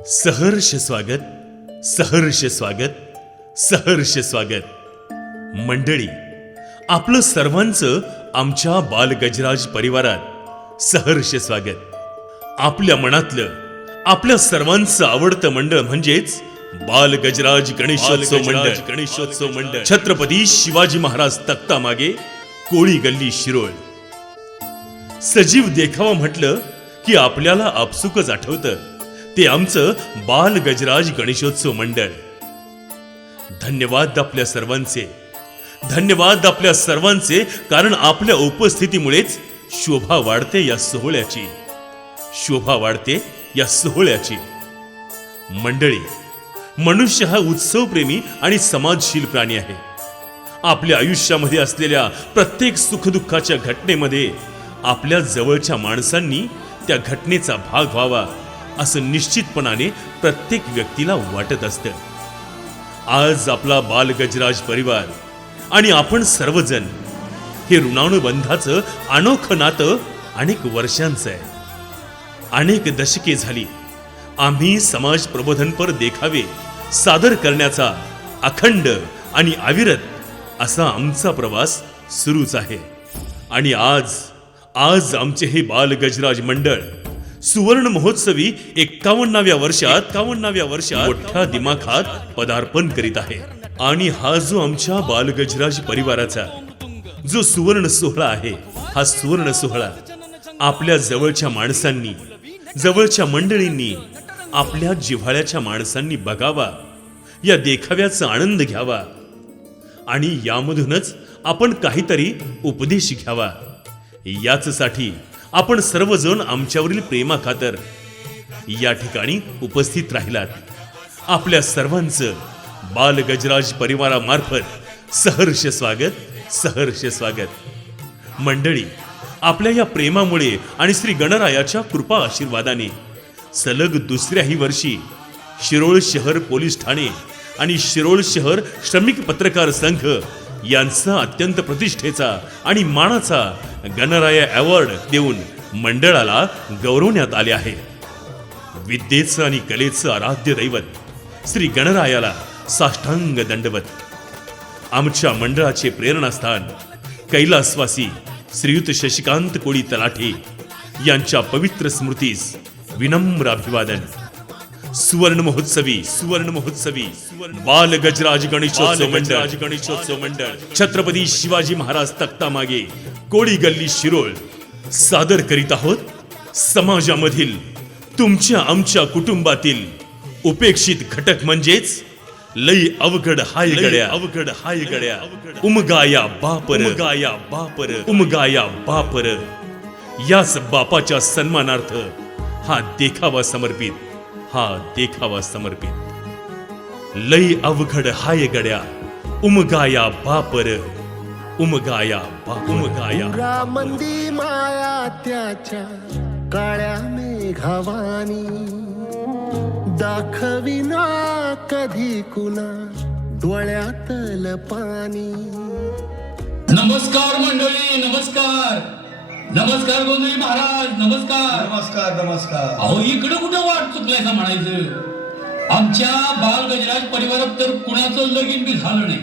सहर्ष स्वागत, सहर्ष स्वागत, सहर्ष स्वागत. मंडळी, आपलं सर्वांचं आमच्या बालगजराज परिवारात सहर्ष स्वागत. आपल्या मनातलं, आपल्या सर्वांचं आवडतं मंडळ म्हणजेच बालगजराज गणेशोत्सव मंडळ. छत्रपती शिवाजी महाराज तख्ता मागे, कोळी गल्ली शिरोळ. सजीव देखावा म्हटलं की आपल्याला आपसुकच आठवतं ते आमचं बाल गजराज गणेशोत्सव मंडळ. धन्यवाद आपल्या सर्वांचे, धन्यवाद आपल्या सर्वांचे, कारण आपल्या उपस्थितीमुळेच शोभा वाढते या सोहळ्याची, शोभा वाढते या सोहळ्याची. मंडळी, मनुष्य हा उत्सवप्रेमी आणि समाजशील प्राणी आहे. आपल्या आयुष्यामध्ये असलेल्या प्रत्येक सुखदुःखाच्या घटनेमध्ये आपल्या जवळच्या माणसांनी त्या घटनेचा भाग व्हावा असं निश्चितपणाने प्रत्येक व्यक्तीला वाटत असतं. आज आपला बालगजराज परिवार आणि आपण सर्वजण हे ऋणानुबंधाचं अनोखं नातं अनेक वर्षांचं आहे. अनेक दशके झाली आम्ही समाज प्रबोधनपर देखावे सादर करण्याचा अखंड आणि अविरत असा आमचा प्रवास सुरूच आहे. आणि आज आमचे हे बालगजराज मंडळ सुवर्ण महोत्सवी 51व्या वर्षात मोठ्या दिमाखात पदार्पण करीत आहे. आणि हा जो आमच्या बालगजराज परिवाराचा जो सुवर्ण सोहळा आहे, हा सुवर्ण सोहळा आपल्या जवळच्या माणसांनी, जवळच्या मंडळींनी, आपल्या जिव्हाळ्याच्या माणसांनी बघावा, या देखाव्याचा आनंद घ्यावा आणि यामधूनच आपण काहीतरी उपदेश घ्यावा. याचसाठी आपण सर्वजण आमच्यावरील प्रेमाखातर या ठिकाणी उपस्थित राहिलात. आपल्या सर्वांचं बालगजराज परिवारामार्फत सहर्ष स्वागत, सहर्ष स्वागत. मंडळी, आपल्या या प्रेमामुळे आणि श्री गणरायाच्या कृपा आशीर्वादाने सलग दुसऱ्याही वर्षी शिरोळ शहर पोलीस ठाणे आणि शिरोळ शहर श्रमिक पत्रकार संघ यांचा अत्यंत प्रतिष्ठेचा आणि मानाचा गणराया अवॉर्ड देऊन मंडळाला गौरवण्यात आले आहे. विद्येचं आणि कलेचं आराध्य दैवत श्री गणरायाला साष्टांग दंडवत. आमच्या मंडळाचे प्रेरणास्थान कैलासवासी श्रीयुत शशिकांत कोळी तलाठे यांच्या पवित्र स्मृतीस विनम्र अभिवादन. सुवर्ण महोत्सवी बाल गजराज गणेशोत्सव मंडळ छत्रपती शिवाजी महाराज तख्ता मागे, कोळी गल्ली शिरोळ सादर करीत आहोत समाजामधील तुमच्या आमच्या कुटुंबातील उपेक्षित घटक म्हणजेच लई अवघड हाय गड्या उमगाया बापर. याच बापाच्या सन्मानार्थ हा देखावा समर्पित. लई अवघड हाय गड्या उमगाया बापर. मंदी माया त्याच्या काळ्या मेघावानी, दाखविना कधी कुणा डोळ्यातल पाणी. नमस्कार मंडळी, नमस्कार नमस्कार. गोंधळी महाराज नमस्कार. नमस्कार नमस्कार. अहो, इकडं कुठं वाट चुकल्याचं म्हणायचं. आमच्या बालगजराज परिवारात तर कुणाचं लगीन बी झालं नाही,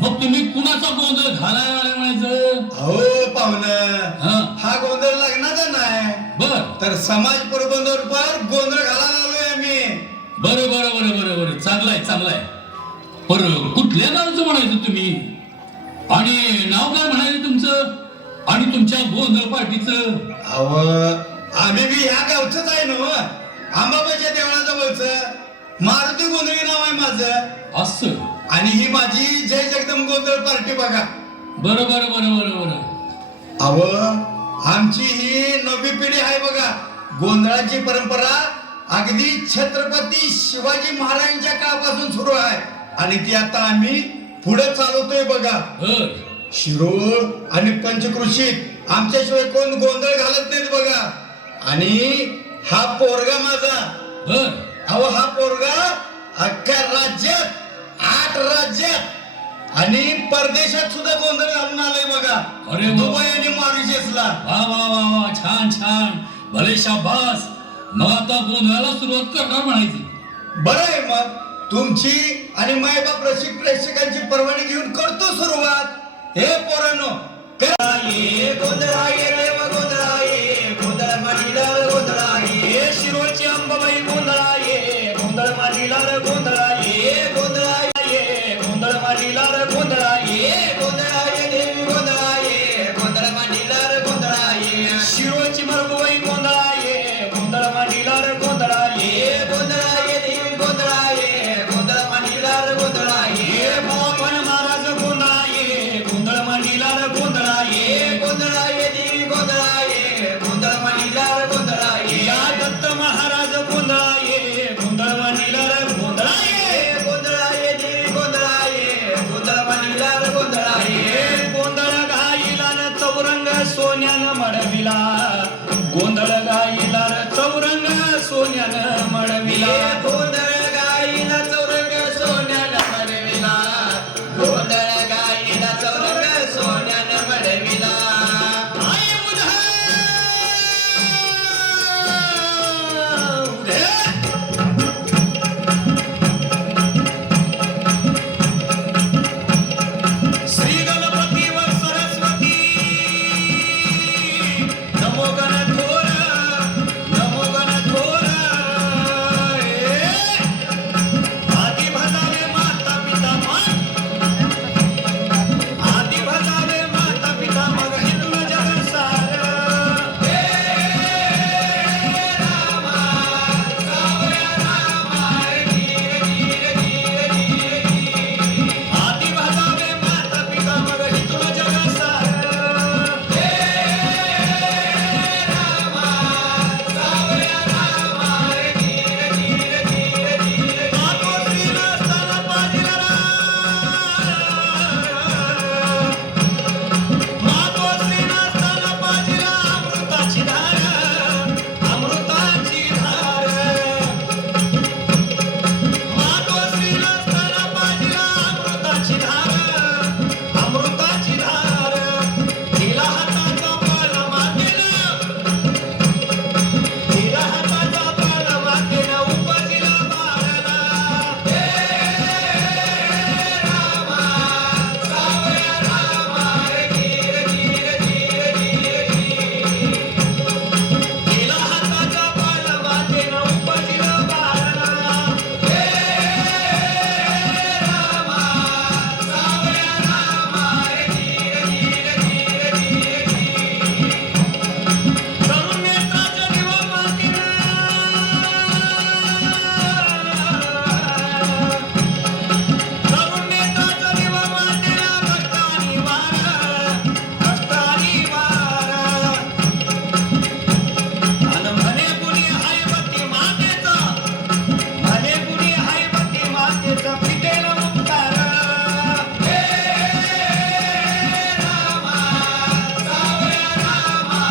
मग तुम्ही कुणाचा गोंधळ घालायला म्हणायचं. अहो पाहुणं, हा गोंधळ लग्नाचा नाही, बर तर समाज प्रबंधनपर गोंधळ घालायला आलोय आम्ही. बरं चांगलाय. बरं, कुठल्या गावचं म्हणायचं तुम्ही आणि नाव काय म्हणायचं तुमचं आणि तुमच्या गोंधळ पार्टीचं? अहो, आम्ही बी ह्या गावचंच आहे ना, आंबाबाईच्या देवळाजवळचं. मारुती गोंधळी नाव आहे माझं. असं. आणि ही माझी जय जगदंब गोंधळ पार्टी बघा. बरं. अहो, आमची ही नवी पिढी आहे बघा. गोंधळाची परंपरा अगदी छत्रपती शिवाजी महाराजांच्या काळापासून सुरू आहे आणि ती आता आम्ही पुढे चालवतोय बघा. शिरोळ आणि पंचकृषीत आमच्याशिवाय कोण गोंधळ घालत नाहीत बघा. आणि हा पोरगा माझा, अहो हा पोरगा अख्ख्या राज्यात 8 राज्यात आणि परदेशात सुद्धा गोंधळ घालून आलाय बघा. अरे दुबई आणि मॉरिशसला. वा छान. भले शाबास. मग आता गोंधळाला सुरुवात करणार म्हणायची. बरं आहे मग तुमची आणि मायबाप रसिक प्रेक्षकांची परवानगी घेऊन करतो सुरुवात. हे पोरांनो करा ये गोंधळा ये देव गोंधळा ये गोंधळ मांडीला गोंधळा ये शिरोची अंबाबाई गोंधळा ये गोंधळ मांडीला गोंधळा ये गोंधळा ये गोंधळ मांडीला गोंधळा ये गोंधळा ये देवी गोंधळा ये गोंधळ मांडीला गोंधळा ये शिरोची मरगुबाई गोंधळा ये गोंधळ मांडीला गोंधळा ये गोंधळा ये देवी गोंधळा ये गोंधळ मांडीला गोंधळा ये मोहन महाराज गोंधळा ये गोंधळ मांडीला गोंधळा ये गोंधळा ये देवी गोंधळा ये गोंधळ मांडीला गोंधळा ये या दत्त महाराज गोंधळा ये गोंधळ मांडीला गोंधळा ये गोंधळा ये देवी गोंधळा ये गोंधळ मांडीला गोंधळा ये गोंधळ गाईला न चौरंग सोन्यानं मडविला गोंधळ गाईला चौरंग सोन्यानं मडविला गोंधळ गाईला चौरंग सोन्यानं मडविला गोंधळ गाईला चौरंग सोन्यानं मडविला आई उधा श्री गणपती व सरस्वती नमो गणथोर नमो गणथोर आदि भजावे माता पिता आदि भजावे माता पिता मग हिंदू जग सार रामा सावया रामा आदि भजावे माता पिता मग हिंदू जग सार रामा सावया रामा मातो श्रीनाथाला पाजिला मातो श्रीनाथाला पाजिला अमृताची धार अमृताची धार मातो श्रीनाथाला पाजिला अमृताची धार अमृताची धार तिला हाताचा पाल मातेनं तिला हाताचा पाल मातेनं उपजिला बाळाला रामा सावया रामा तिला हाताचा पाल मातेनं उपजिला बाळाला रामा सावया रामा तरुण नेत्राचं दिवा मातेनं तरुण नेत्राचं दिवा मातेनं कष्टानी वार आणि म्हणे कुणी हाय बत्ती मातेचं म्हणे कुणी हाय बत्ती मातेचं पिटेल उपकार रामा सावया रामा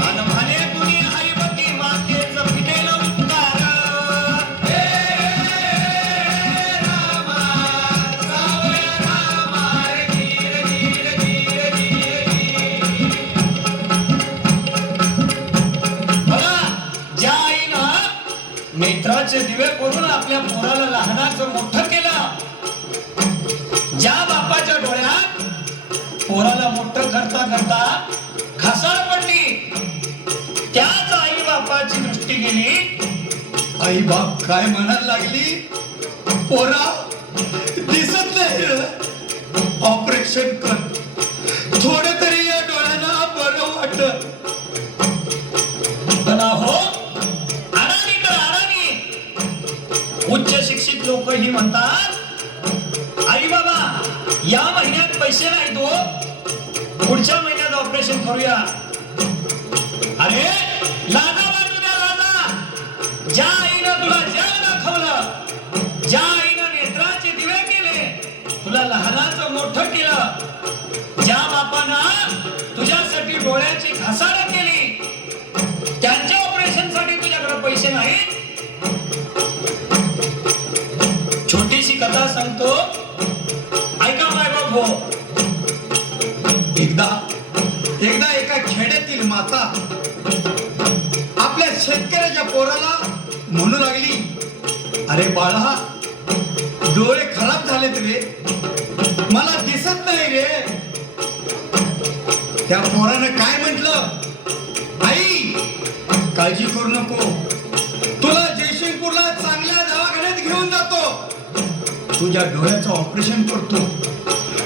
आणि म्हणे कुणी हाय बत्ती मातेचं पिटेल उपकार रामा सावया रामा बघा ज्या आईनं नेत्राचे दिवे करून आपल्या पोराला लहानाचं मोठं केलं ज्या बापाच्या डोळ्यात पोराला मोठं करता करता घासाळ पडली त्याच आई बापाची दृष्टी गेली आई बाप काय म्हणायला लागली पोरा दिसत नाही ऑपरेशन कर थोडं तरी या डोळ्यांना बरं वाटत पण हो अडाणी तर अडाणी उच्च शिक्षित लोक ही म्हणतात आई बाबा या महिन्यात पैसे नाही तो पुढच्या महिन्यात ऑपरेशन करूया अरे लाजा वाटू द्या लाजा ज्या आईनं तुला जग दाखवलं ज्या आईनं नेत्राचे दिवे केले तुला लहानाचं मोठं केलं ज्या बापानं तुझ्यासाठी डोळ्याची घासाळं केली त्यांच्या ऑपरेशन साठी तुझ्याकडे पैसे नाहीत छोटीशी कथा सांगतो ऐका माय बाप हो एकदा एका खेड्यातील माता अरे बाळा, डोळे खराब झालेत रे, मला दिसत नाही रे. त्या पोरानं काय म्हटलं? आई, काळजी करू नको, तुला जयसिंगपूरला चांगल्या दवाखान्यात घेऊन जातो, तुझ्या डोळ्याचं ऑपरेशन करतो,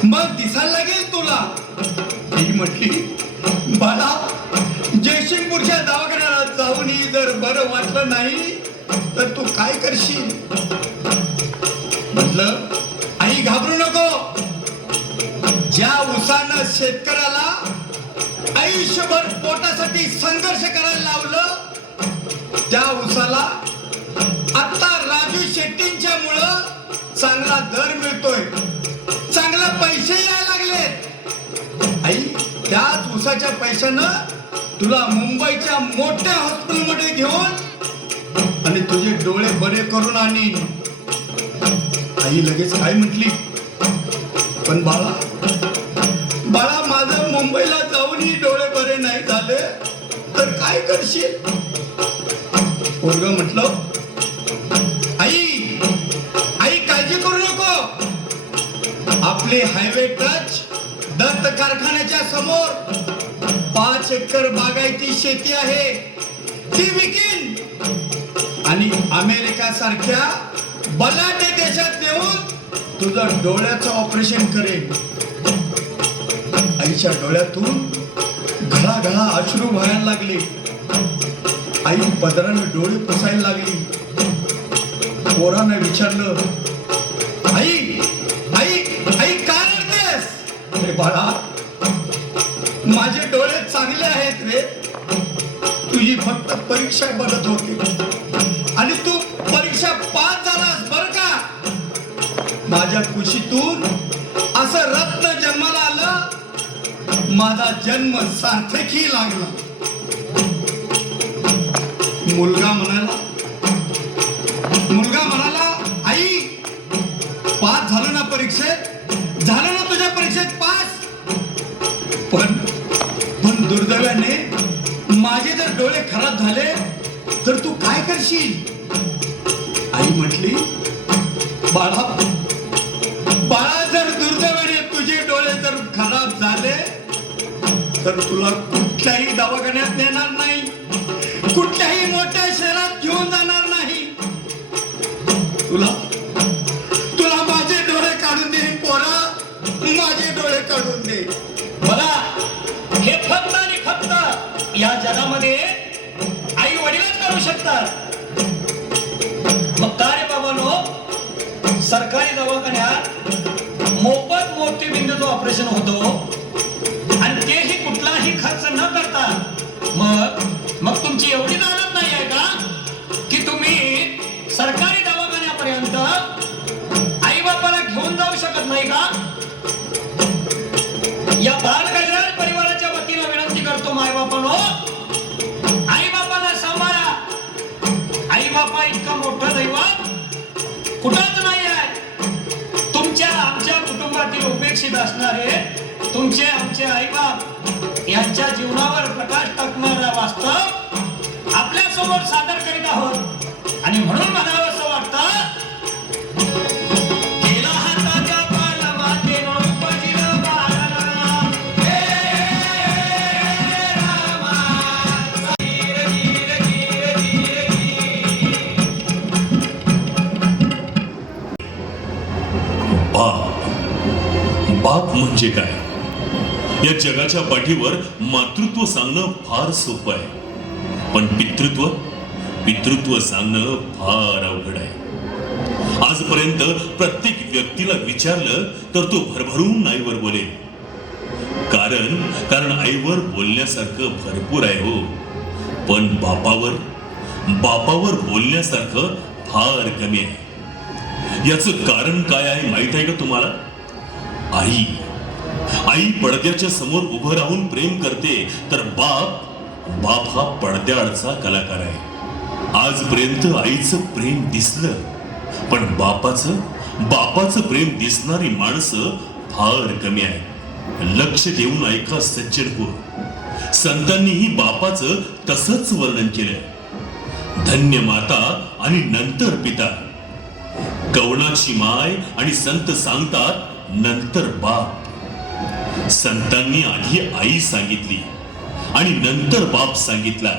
मग दिसायला लागेल तुला. ही म्हटली, बाळा, जयसिंगपूरच्या दवाखान्याला जाऊनही जर बरं वाटलं नाही तर तू काय करशील? म्हटलं, आई घाबरू नको. ज्या उसानं शेतकऱ्याला आयुष्यभर पोटासाठी संघर्ष करायला लावलं, त्या उसाला आता राजू शेट्टींच्या मुळे चांगला दर मिळतोय, चांगले पैसे यायला लागलेत. आई, त्याच उसाच्या पैशानं तुला मुंबईच्या मोठ्या हॉस्पिटलमध्ये घेऊन आणि तुझे डोळे बरे करून आणि. आई लगेच काय म्हटली, पण बाळा, माझं मुंबईला जाऊनही डोळे बरे नाही झाले तर काय करशील? पोरगं म्हटलं, आई काळजी करू नको, आपले हायवे टच दत्त कारखान्याच्या समोर 5 एकर बागायती शेती आहे, ती विकीन आणि अमेरिका सारख्या बलाढ्य देशात नेऊन तुझं डोळ्याचं ऑपरेशन करेन. आईच्या डोळ्यातून घळाघळा अश्रू व्हायला लागले. आई पदरानं डोळे पुसायला लागली. पोरानं विचारलं, आई काय रडतेस? अरे बाळा, माझे डोळे चांगले आहेत रे, तुझी फक्त परीक्षा बनत होती आणि तू परीक्षा पास झालास बर का. माझ्या कुशीतून असं रत्न जन्माला आलं, माझा जन्म सार्थकी लागला. मुलगा म्हणाला, आई पास झालं ना परीक्षेत, झालं ना तुझ्या परीक्षेत पास, पण दुर्दैवाने माझे जर डोळे खराब झाले तर तू काय करशील? आई म्हटली, बाळा, जर दुर्दैवाने तुझे डोळे जर खराब झाले तर तुला कुठल्याही दवाखान्यात नेणार नाही, कुठल्याही मोठ्या शहरात घेऊन जाणार नाही. तुला माझे डोळे काढून दे पोरा, माझे डोळे काढून दे. बघा, हे फक्त आणि फक्त या जगामध्ये आई वडीलच करू शकतात. मग काय रे बाबांनो, सरकारी दवाखान्यात मोफत मोतीबिंदूचं ऑपरेशन होतो आणि तेही कुठलाही खर्च न करता. मग तुमची एवढी दानत नाही आहे का की तुम्ही सरकारी दवाखान्यापर्यंत आई बापाला घेऊन जाऊ शकत नाही का? या बाळगजराज परिवाराच्या वतीनं विनंती करतो, माय बापानो, आई बापाला सांभाळा. आई बापा इतकं मोठं दैवत कुठंच नाही आहे. तुमच्या आमच्या कुटुंबातील उपेक्षित असणारे तुमचे आमचे आई बाप यांच्या जीवनावर प्रकाश टाकणारा वास्तव आपल्या समोर सादर करीत आहोत. आणि म्हणून म्हणावं असं वाटतं, गेला हाताचा पाला मातेनं उपजिलं बाळाला, हे रामा, धीर धीर धीर धीर धीर. बाप म्हणजे काय? या जगाच्या पाठीवर मातृत्व सांगणं फार सोपं आहे, पण पितृत्व सांगणं फार अवघड आहे. आजपर्यंत प्रत्येक व्यक्तीला विचारलं तर तो भरभरून आईवर बोलेल, कारण आईवर बोलण्यासारखं भरपूर आहे हो, पण बापावर बोलण्यासारखं फार कमी आहे. याचं कारण काय आहे माहित आहे का तुम्हाला? आई पडद्याच्या समोर उभं राहून प्रेम करते, तर बाप हा पडद्याआडचा कलाकार आहे. आजपर्यंत आईचं प्रेम दिसलं, पण बापाचं प्रेम दिसणारी माणसं फार कमी आहे. लक्ष देऊन ऐका सज्जनपूर, संतांनीही बापाचं तसंच वर्णन केलं. धन्य माता आणि नंतर पिता, कवनाची माय आणि संत सांगतात नंतर बाप. संतांनी आधी आई सांगितली आणि नंतर बाप सांगितला.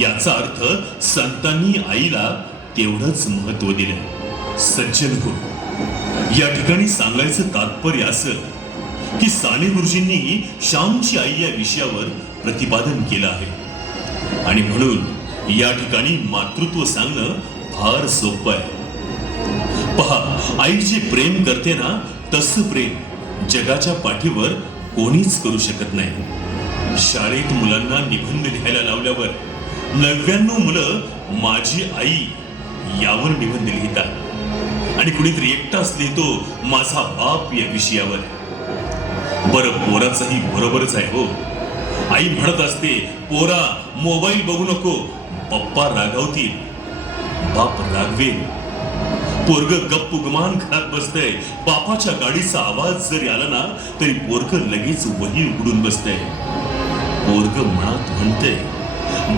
याचा अर्थ संतांनी आईला तेवढंच महत्व दिलं. सज्जन हो, या ठिकाणी सांगायचं तात्पर्य असं की साने गुरुजींनी श्यामची आई या विषयावर प्रतिपादन केलं आहे आणि म्हणून या ठिकाणी मातृत्व सांगणं फार सोपं आहे. पहा, आई जे प्रेम करते ना, तसं प्रेम जगाच्या पाठीवर कोणीच करू शकत नाही. शाळेत मुलांना निबंध लिहायला लावल्यावर 99 मुलं माझी आई यावर निबंध लिहितात आणि कुणीतरी एकटाच लिहितो माझा बाप या विषयावर. बरं, पोराचंही बरोबरच आहे हो. आई म्हणत असते, पोरा मोबाईल बघू नको, पप्पा रागावतील. बाप रागवेल. पोरग गप्प गुमान खात बसतंय. बापाच्या गाडीचा आवाज जरी आला ना तरी पोरग लगेच वही उघडून बसतंय. पोरग मनात म्हणतंय,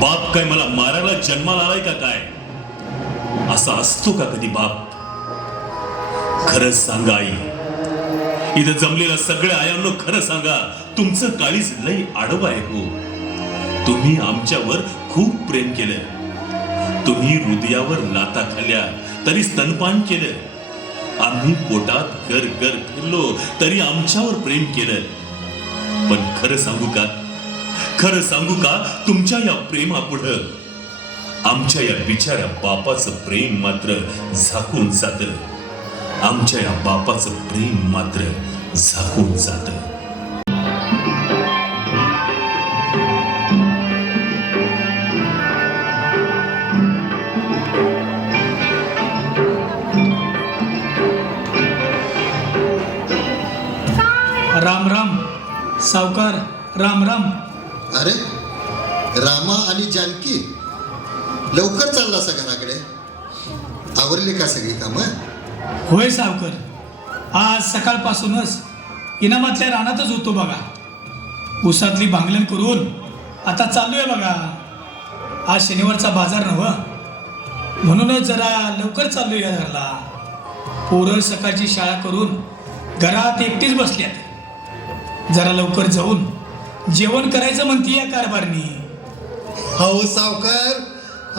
बाप काय मला मारायला जन्माला आलाय का काय? असा असतो का कधी बाप? खरंच सांगा आई, इथं जमलेल्या सगळ्या आयांनो खरं सांगा, तुमचं काळीज लई आडवं आहे हो. तुम्ही आमच्यावर खूप प्रेम केलं. तुम्ही हृदयावर लाथा खाल्ल्या तरी स्तनपान केलं. आम्ही पोटात घर घर फिरलो तरी आमच्यावर प्रेम केलं. पण खरं सांगू का तुमच्या या प्रेमापुढं आमच्या या बिचाऱ्या बापाचं प्रेम मात्र झाकून जातं. आमच्या या बापाचं प्रेम मात्र झाकून जातं. राम राम सावकार, राम राम. अरे रामा आणि जानकी, लवकर चाललासा घराकडे? आवरली का सगळी कामं? होय सावकर, आज सकाळपासूनच इनामातल्या रानातच होतो बघा. ऊसातली भांगलन करून आता चाललोय बघा. आज शनिवारचा बाजार नव्ह, म्हणूनच जरा लवकर चाललोय या घरला. पोरं सकाळची शाळा करून घरात एकटीच बसल्यात. जरा लवकर जाऊन जेवण करायचं म्हणती या कारभारनी. हो सावकार,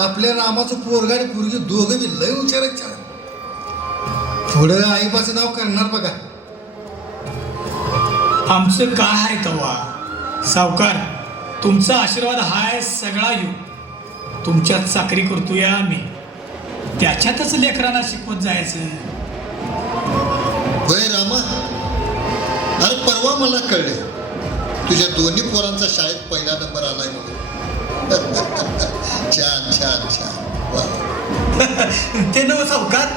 आपल्या रामाचं पोरगा आणि पोरगी दोघं बी लय विचारायचं. पुढं आईबाचं नाव करणार बघा. आमचं काय आहे तवा सावकार, तुमचा आशीर्वाद हाय सगळा येऊ. तुमच्यात चाकरी करतोय आम्ही, त्याच्यातच लेकरांना शिकवत जायचं. होय रामा, अरे परवा मला कळले तुझ्या दोन्ही पोरांचा शाळेत पहिला नंबर आलाय म्हणून. छान छान छान. वा. ते नव सावकार,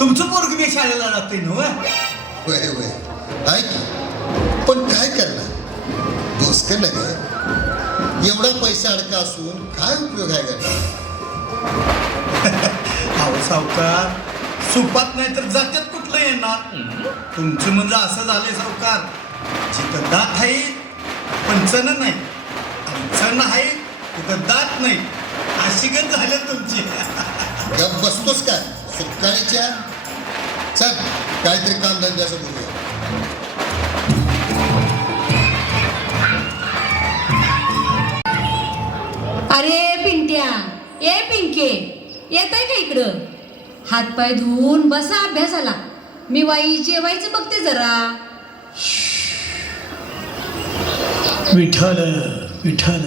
तुमचं पोरग मी शाळेला जाते नव. होय होय, ऐक, पण काय करणार, दोस्त लगे एवढा पैसा अडका असून काय उपयोग आहे का? अहो सावकार, सुपात नाही तर जात्यात कुठलं येणार? तुमचं म्हणजे असं झालंय सावकार, जिथं दात आहे पण चण नाही, आणि चण आहे तिथं दात नाही, अशी गत झाली तुमची. गप बसतोस काय सुटकाळीच्या? चल काहीतरी काम धंद्याचं बोलूया. अरे पिंट्या, ए पिंके, येत आहे का इकडं? हातपाय धुवून बसा अभ्यासाला. मी वाई जेवायचं बघते जरा. विठ्ठल विठ्ठल,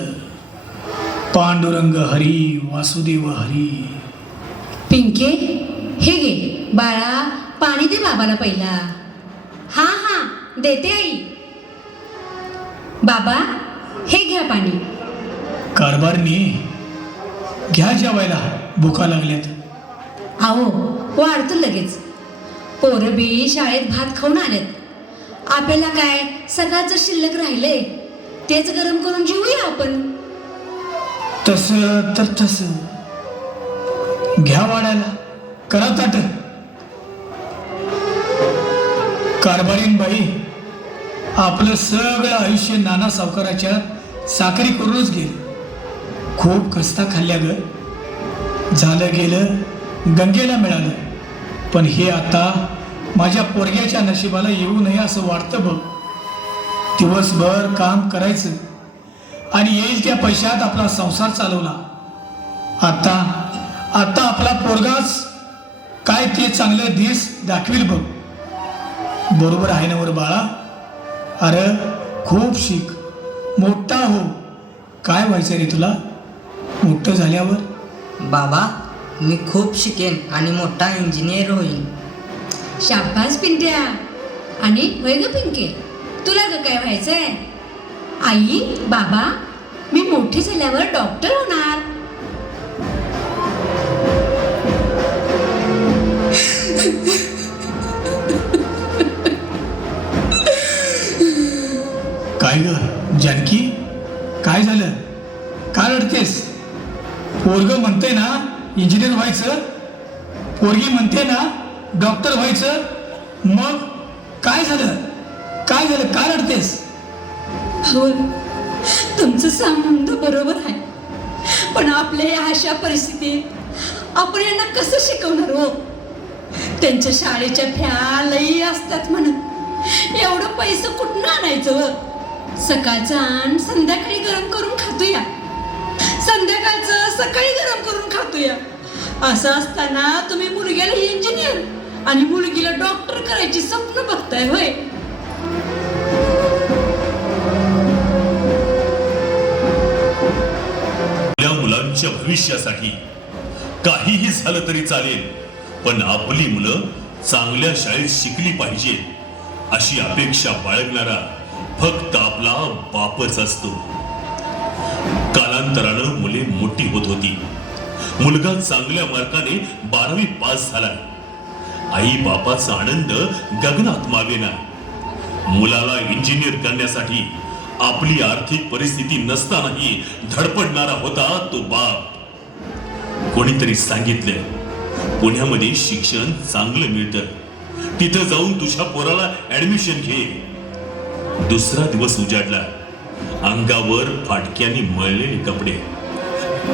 पांडुरंग हरी, वासुदेव हरी. पिंके, हे घे बाळा, पाणी दे बाबाला पहिला. हा हा, देते आई. बाबा, हे घ्या पाणी. कारभारनी घ्या जेवायला, भुका लागल्यात. अहो, वाढतो लगेच. पोरं बी शाळेत भात खाऊन आलेत. आपल्याला काय सकाळचं शिल्लक राहिले तेच गरम करून जेवूया आपण. तसं तर तसं घ्या वाढायला, करा ताट. कारभारीन बाई, आपलं सगळं आयुष्य नाना सावकाराच्या साखरी करूनच गेलं. खूप कस्ता खाल्ल्या ग. झालं गेलं, गंगेला मिळालं. पण हे आता माझ्या पोरग्याच्या नशिबाला येऊ नये असं वाटतं बघ. दिवसभर काम करायचं आणि येईल त्या पैशात आपला संसार चालवला. आता आपला पोरगाच काय ते चांगलं दिस दाखवील बघ. बरोबर आहे ना वर बाळा? अरे खूप शिक, मोठा हो. काय व्हायचं रे तुला मोठं झाल्यावर? बाबा, मी खूप शिकेन आणि मोठा इंजिनियर होईन. शाबास पिंट्या. आणि होय ग पिंके, तुला ग काय व्हायचंय? आई बाबा, मी मोठी झाल्यावर डॉक्टर होणार. काय ग जानकी, काय झालं? काय रडतेस? पोरग म्हणते ना इंजिनियर व्हायचं, पोरगी म्हणते ना डॉक्टर व्हायचं, मग काय झालं? काय झालं? काय रडतेस? हो, तुमचं सांगणं बरोबर आहे, पण आपल्या या अशा परिस्थितीत आपण यांना कसं शिकवणार हो? त्यांच्या शाळेच्या फॅ लई असतात म्हणून एवढं पैसे कुठून आणायचं व? सकाळचं आण संध्याकाळी गरम करून खातोया, संध्याकाळचं सकाळी गरम करून खातोया. असं असताना तुम्ही मुलग्याला इंजिनियर आणि मुलगीला डॉक्टर करायची स्वप्न बघताय होय? आपल्या मुलांच्या भविष्यासाठी काहीही झालं तरी चालेल, पण आपली मुलं चांगल्या शाळेत शिकली पाहिजे अशी अपेक्षा बाळगणारा फक्त आपला बापच असतो. कालांतरानं मुले मोठी होत होती. मुलगा चांगल्या मार्काने 12वी पास झाला. आई बापाचा आनंद गगनात मावेना. मुलाला इंजिनियर करण्यासाठी आपली आर्थिक परिस्थिती नसतानाही धडपडणारा होता तो बाप. कोणीतरी सांगितलं, पुण्यामध्ये शिक्षण चांगलं मिळतं, तिथं जाऊन तुझ्या पोराला ऍडमिशन घे. दुसरा दिवस उजाडला. अंगावर फाटक्याने मळलेले कपडे,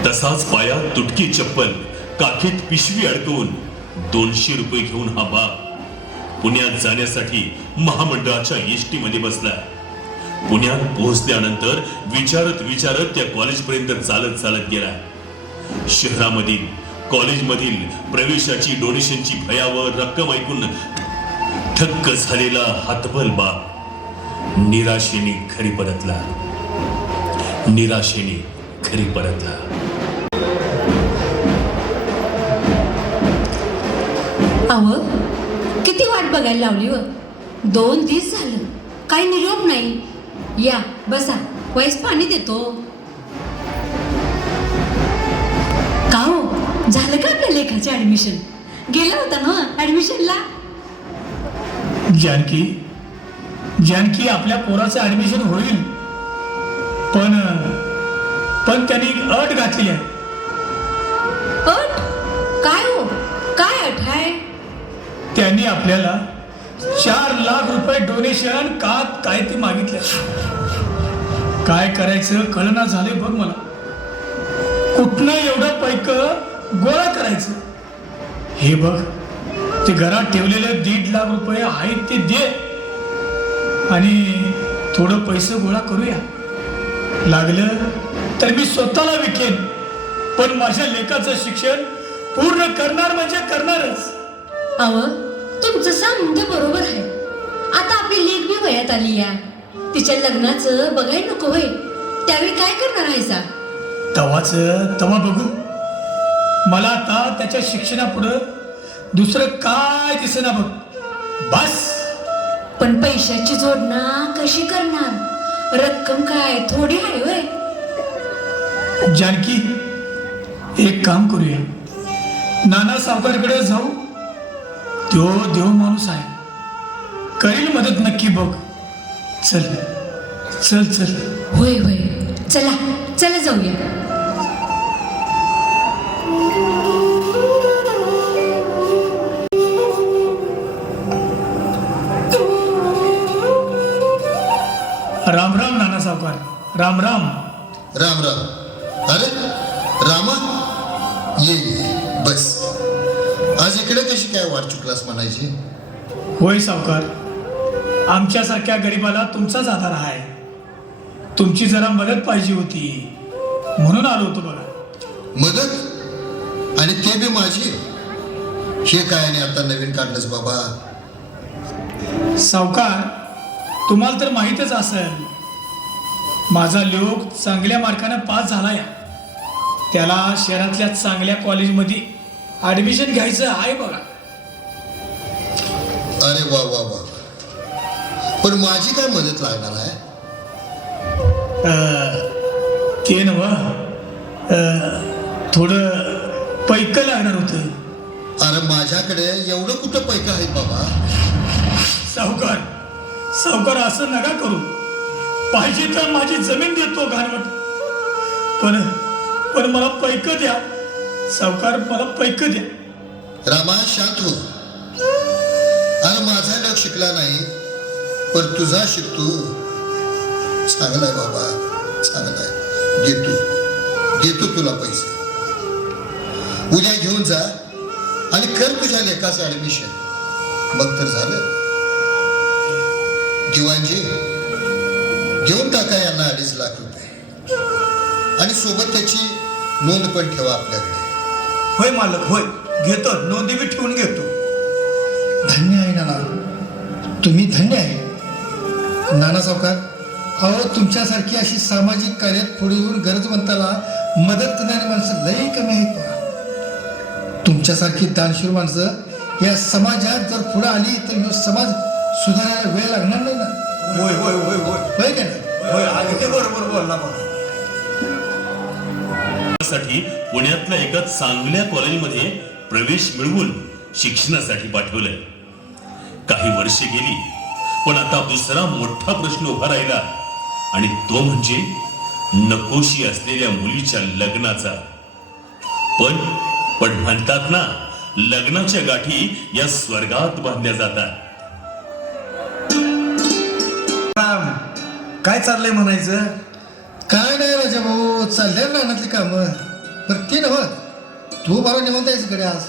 तसाच पायात तुटकी चप्पल, काखेत पिशवी अडकवून 200 रुपये घेऊन हा बाप पुण्यात जाण्यासाठी महामंडळाच्या एसटी मध्ये बसला. पुण्यात पोहोचल्यानंतर विचारत विचारत त्या कॉलेजपर्यंत चालत गेला. शहरामधील कॉलेजमधील प्रवेशाची डोनेशनची भयावह रक्कम ऐकून थक्क झालेला हातबल बाप निराशेने घरी परतला. अव, किती वाट बघायला लावली व? 2 दिवस झालं, काही निरोप नाही. या बसा, वयस पाणी देतो. का हो, झालं का आपल्या लेखाचे ऍडमिशन? गेला होता ना ऍडमिशनला? जानकी, आपल्या पोराचं ऍडमिशन होईल, पण त्यांनी एक अट घातली आहे. अट? काय हो, काय अट आहे? त्यांनी आपल्याला 4 लाख रुपये डोनेशन काय ते मागितले. काय करायचं कळना झाले बघ मला. कुठनं एवढं पैक गोळा करायचं? हे बघ, ते घरात ठेवलेले 1.5 लाख रुपये आहेत ते दे आणि थोडं पैसे गोळा करूया. लागलं तर मी स्वतःला विकेन, पण माझ्या लेकाचं शिक्षण पूर्ण करणार म्हणजे करणारच. अव, तुमचं सांगणं बरोबर आहे. आता आपली लेक बी वयात आली या, तिच्या लग्नाचं बघायला नको होय? त्यावेळी काय करणार आहे सा? तवा बघू. मला आता त्याच्या शिक्षणापुढं दुसरं काय दिसेना बघ, बस. पण पैशाची जोडणा कशी करणार? रक्कम काय थोडी आहे होय? जानकी, एक काम करूया, नाना सावकारकडे जाऊ. तो देव माणूस आहे, करील मदत नक्की बघ. चल चल चल. होय होय, चला चला जाऊया. राम राम नाना सावकार. राम राम. राम राम. अरे रामा, ये बस. आज आज इकडे कशी काय वाट चुकलास म्हणायची? होय सावकार, आमच्यासारख्या गरिबाला तुमचाच आधार आहे. तुमची जरा मदत पाहिजे होती म्हणून आलो होतो बघा. मदत? आणि ते बी माझी? हे काय आणि आता नवीन काढलंस बाबा? सावकार, तुम्हाला तर माहीतच असेल, माझा लोक चांगल्या मार्काने पास झाला या. त्याला शहरातल्या चांगल्या कॉलेजमध्ये ॲडमिशन घ्यायचं आहे बघा. अरे वा वा वा. पण माझी काय मदत लागणार आहे? ते नव थोडं पैकं लागणार होतं. अरे माझ्याकडे एवढं कुठं पैका आहेत बाबा? सावकार, सावकार असं नका करू. पाहिजे तर माझी जमीन देतो घाणवट, पण मला पैकं द्या सावकार, मला पैकं द्या. रामा शांत हो. अरे माझा लोक शिकला नाही, पण तुझा शिकतो. चांगलाय बाबा, चांगलाय. देतो तुला पैसे. उद्या घेऊन जा आणि कर तुझ्या लेकाचं ऍडमिशन. मग तर झालं. दिवाणजी, घेऊन टाका यांना 2.5 लाख रुपये आणि सोबत त्याची नोंद पण ठेवा आपल्याकडे. होय मालक, होय घेतो. नोंदी बी ठेवून घेतो. धन्य आहे नाना, तुम्ही धन्य आहे. नाना सावकार, अहो तुमच्यासारखी अशी सामाजिक कार्यात पुढे येऊन गरजवंताला मदत करणारी माणसं लई कमी आहेत बघा. तुमच्यासारखी दानशूर माणसं या समाजात जर पुढे आली तर ह्यो समाज सुधारायला वेळ लागणार नाही ना. होय होय होय होय होय का नाही? होय, अगदी बरोबर बोलला बघा. साठी पुण्यातल्या एका चांगल्या कॉलेजमध्ये प्रवेश मिळवून शिक्षणासाठी पाठवलंय. काही वर्षे गेली, पण आता दुसरा मोठा प्रश्न उभा राहिला, आणि तो म्हणजे नकोशी असलेल्या मुलीच्या लग्नाचा. पण म्हणतात ना, लग्नाच्या गाठी या स्वर्गात बांधल्या जातात. काय चाललंय म्हणायचं? काय नाही राजा भाऊ, चालल्या रानातली कामं. बरं ते नव्ह, तू बरा निवंत आहेस इकडे आज.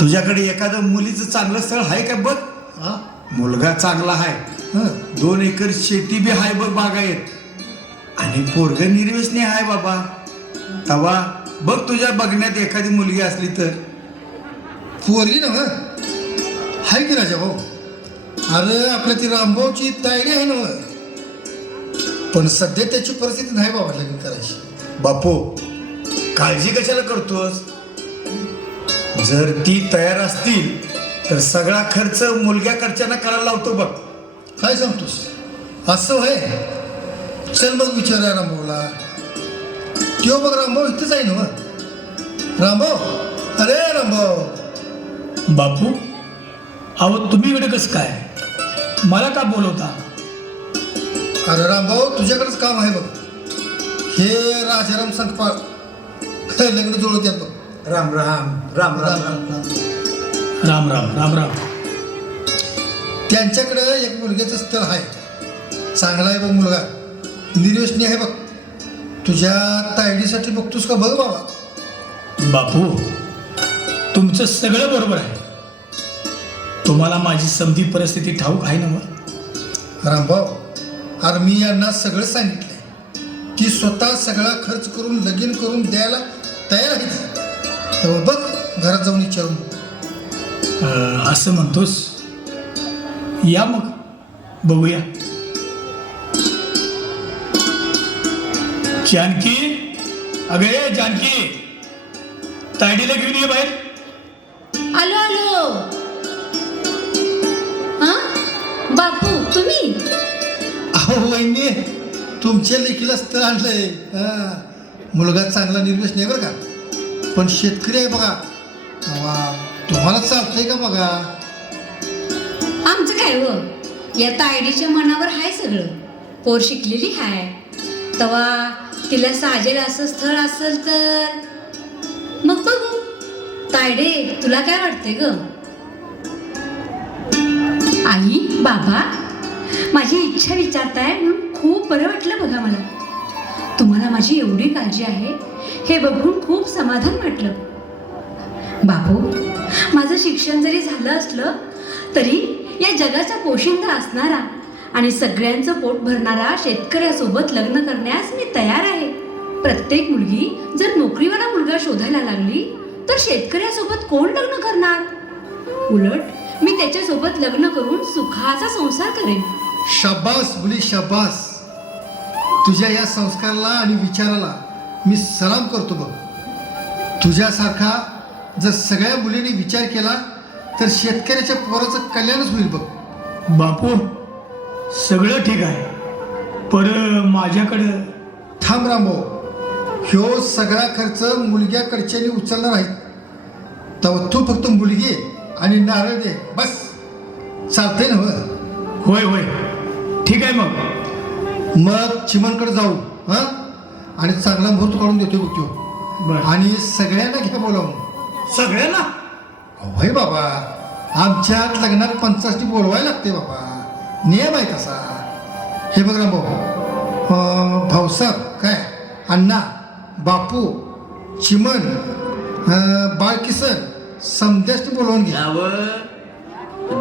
तुझ्याकडे एखादं मुलीचं चांगलं स्थळ आहे का बघ. हा? मुलगा चांगला आहे, हं. 2 एकर शेती बी आहे बघ, बागायत. आणि पोरग निर्व्यसनी आहे बाबा. तवा बघ तुझ्या बघण्यात एखादी मुलगी असली तर. पोरगी नव्ह हाय की राजा भाऊ. अरे आपल्या ती रामभाऊची तायडी आहे नव्ह, पण सध्या त्याची परिस्थिती नाही बाबा लग्न करायची. बापू, काळजी कशाला करतोस? जर ती तयार असतील तर सगळा खर्च मुलग्याकडच्यानं करायला लावतो बघ. काय सांगतोस? असं होय. चल मग विचारूया रामभाऊला. त्यो बघ रामभाऊ इथंच आहे ना. रामभाऊ, अरे रामभाऊ. बापू, अहो तुम्ही इकडे कसं काय? मला का बोलवता? अरे रामभाऊ, तुझ्याकडेच काम आहे बघ. हे राजाराम संकपाळ लग्न जुळत येतो. राम राम राम राम राम. राम राम राम राम. त्यांच्याकडे एक मुलग्याचं स्थळ आहे. चांगला आहे बघ मुलगा, निर्व्यसनी आहे बघ. तुझ्या तायडीसाठी बघतोस का बघ बाबा. बापू, तुमचं सगळं बरोबर आहे. तुम्हाला माझी समधी परिस्थिती ठाऊक आहे ना मग? रामभाऊ, अरे मी यांना सगळं सांगितलंय की स्वतः सगळा खर्च करून लगीन करून द्यायला तयार आहे. तेव्हा बघ घरात जाऊन विचारून. असं म्हणतोस? या मग बघूया. जानकी, अगे जानकी, तायडीला घेऊन ये बाहेर. आलो आलो. हा बापू, तुम्ही? अहो वहिनी, तुमच्या लेकीला स्थळ आणलंय. हां, मुलगा चांगला निर्व्यसनी आहे बरं का, पण शेतकरी आहे बघा. तुम्हाला चालतंय का बघा? आमचं काय हो, या तायडीच्या मनावर आहे सगळं. पोर शिकलेली आहे, तवा तिला साजेल असं स्थळ असेल तर मग बघू. तायडे, तुला काय वाटतंय ग? आई बाबा, माझी इच्छा विचारताय म्हणून खूप बरं वाटलं बघा मला. तुम्हाला माझी एवढी काळजी आहे हे बघून खूप समाधान वाटलं. बापू, माझं शिक्षण जरी झालं असलं तरी या जगाचा पोशिंदा असणारा आणि सगळ्यांचं पोट भरणारा शेतकऱ्यासोबत लग्न करण्यास मी तयार आहे. प्रत्येक मुलगी जर नोकरीवाला मुलगा शोधायला लागली तर शेतकऱ्यासोबत कोण लग्न करणार? उलट मी त्याच्यासोबत लग्न करून सुखाचा संसार करेन. शाबास मुली शाबास. तुझ्या या संस्काराला आणि विचाराला मी सलाम करतो बघ. तुझ्यासारखा जर सगळ्या मुलींनी विचार केला तर शेतकऱ्याच्या पोराचं कल्याणच होईल बघ. बापू, सगळं ठीक आहे, पण माझ्याकडं थांब रामभाऊ, ह्यो सगळा खर्च मुलग्याकडच्यानी उचलणार आहेत. तेव्हा तू फक्त मुलगी आणि नारळ दे बस. चालतंय ना? होय होय, ठीक आहे. मग चिमणकडे जाऊ हां, आणि चांगला मुहूर्त काढून देतो बघ तो. बरं. आणि सगळ्यांना घ्या बोलावून. सगळ्यांना? होय बाबा, आमच्यात लग्नात 65 बोलवायला लागते बाबा, नियम आहे तसा. हे बघ रामभाऊ, भाऊसाहेब काय, अण्णा, बापू, चिमण, बाळकिसन, समजाच बोलवून घ्या.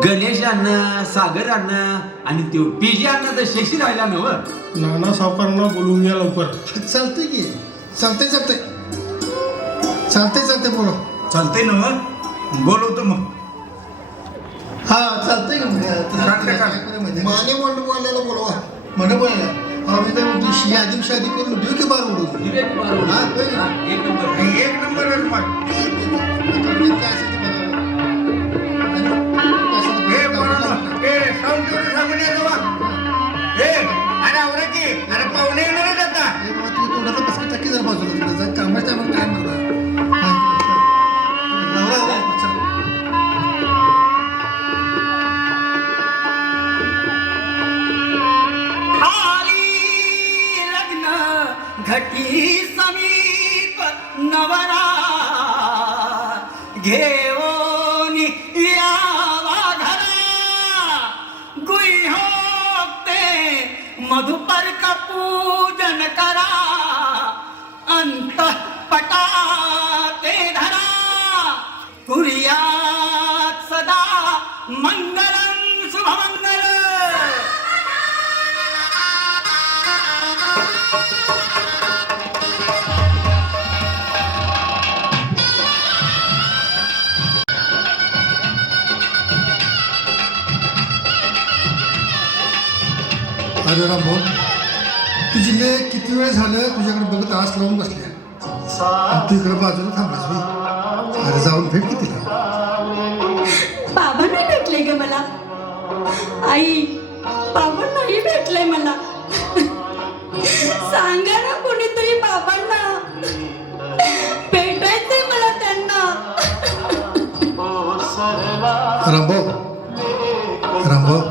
गणेश अण्णा, सागर अण्णा आणि ते पीजी अण्णा तर शेशी राहिला नव. नाना सावकारांना बोलवून घ्या लवकर. चालतंय की, चालतंय चालतंय चालतंय चालतंय बोलव. चालतंय ना मग, बोलवतो मग. हा चालतंय का? माने बोलायला बोलवा. म्हणून बोलायला आम्ही तर म्हणतो यादी शादी करून देऊ की बार उडून. हा, होय ना? एक नंबर. एक नंबर आहे मग. काय असेल ते बघा. हे बरोबर. हे साऊंड करून सांगून ये बाबा. हे अरे आवरा की, अरे पाहुणे येणारच आता. हे बाबा, तू तोंडाचा बसका टाकी जरा बाजूला तिकडे जा. कामाच्या टायमाला काय म्हणणार? घटी समीप नवरा घेऊन यावा घरा गुह्योक्ते मधुपर्क पूजन करा अंतःपटाते धरा कुर्यात सदा मंगलम शुभमंगल. अरे रामभाऊ, तुझी ले किती वेळ झालं तुझ्याकडे बघत आस लावून बसल्या. तू इकडे बाजूला थांबलास मी. अरे जाऊन भेट की तिला. बाबा नाही भेटले ग मला. आई, बाबा नाही भेटले मला. सांगा ना कोणीतरी बाबांना, भेटायचंय मला त्यांना. रामभाऊ, रामभाऊ,